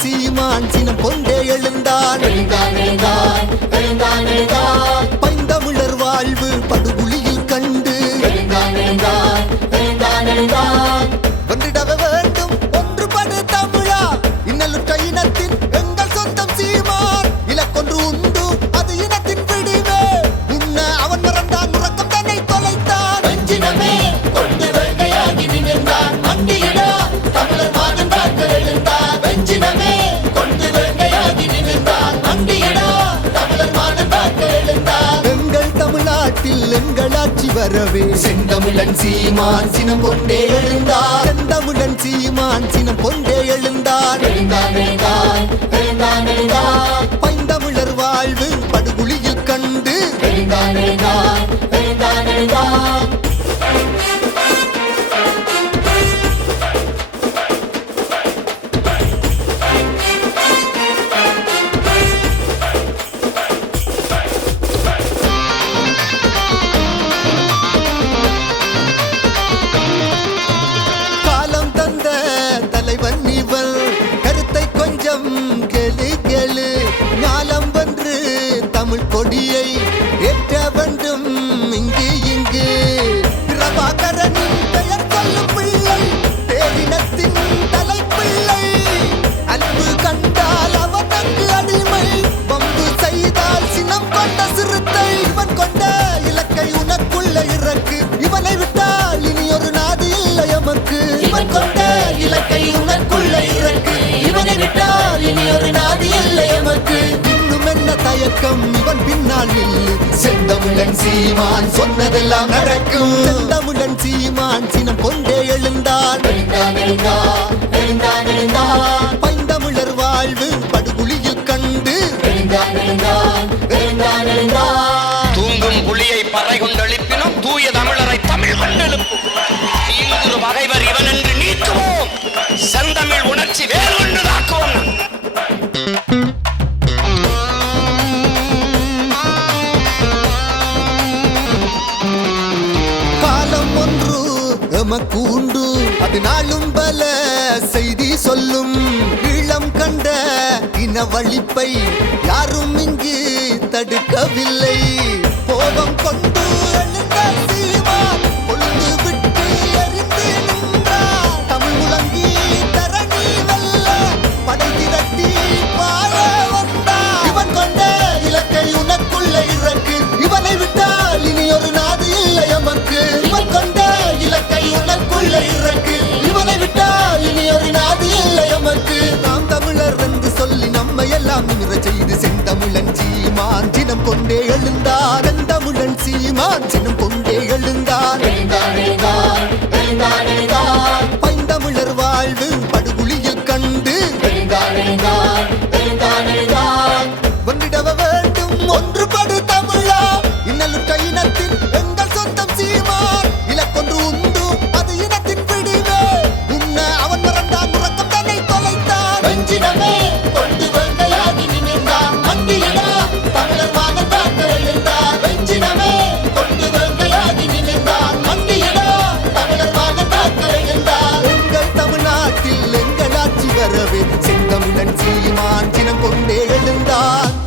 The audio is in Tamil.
சீமான் சினம் கொண்டே எழுந்தான். பைந்தமிழர் வாழ்வு படுகுழியில் கண்டு. வரவே. செந்தமிழன் சீமான் சினம் கொண்டே எழுந்தார். செந்தமிழன் சீமான் சினம் கொண்டே எழுந்தார். பைந்தமிழர் வாழ்வு படுகுழியில் கண்டு எழுந்தான் எழுந்தான் எழுந்தான் மார்க்கம் இவன் பின்னால் இல்லை செந்தமிழன் சீமான் சொன்னதெல்லாம் நடக்கும். செந்தமிழன் சீமான் சினம் கொண்டே எழுந்தான். கூண்டு அது நாளும் பல செய்தி சொல்லும். ஈழம் கண்ட இன வழிப்பை யாரும் இங்கு தடுக்கவில்லை. கோபம் கொண்டு பெருமான் தினம் கொண்டே எழுந்தார். தமிழன் சீமான் தினம் கொண்டே எழுந்தார். பைந்தமிழர் வாழ்வு படுகுழியில் கண்டு. வந்திடவ வேண்டும் ஒன்றுபடு தமிழா. இன்னலுற்ற இனத்தின் எங்கள் சொந்தம் சீமான். இலக்கொன்று உண்டு அது இனத்தின் பிடிவே. உன்ன அவன் மறந்தான் உறக்கம் தன்னை தொலைத்தான். போலவே செந்தமிழன் சீமான் சினம் கொண்டே எழுந்தான்.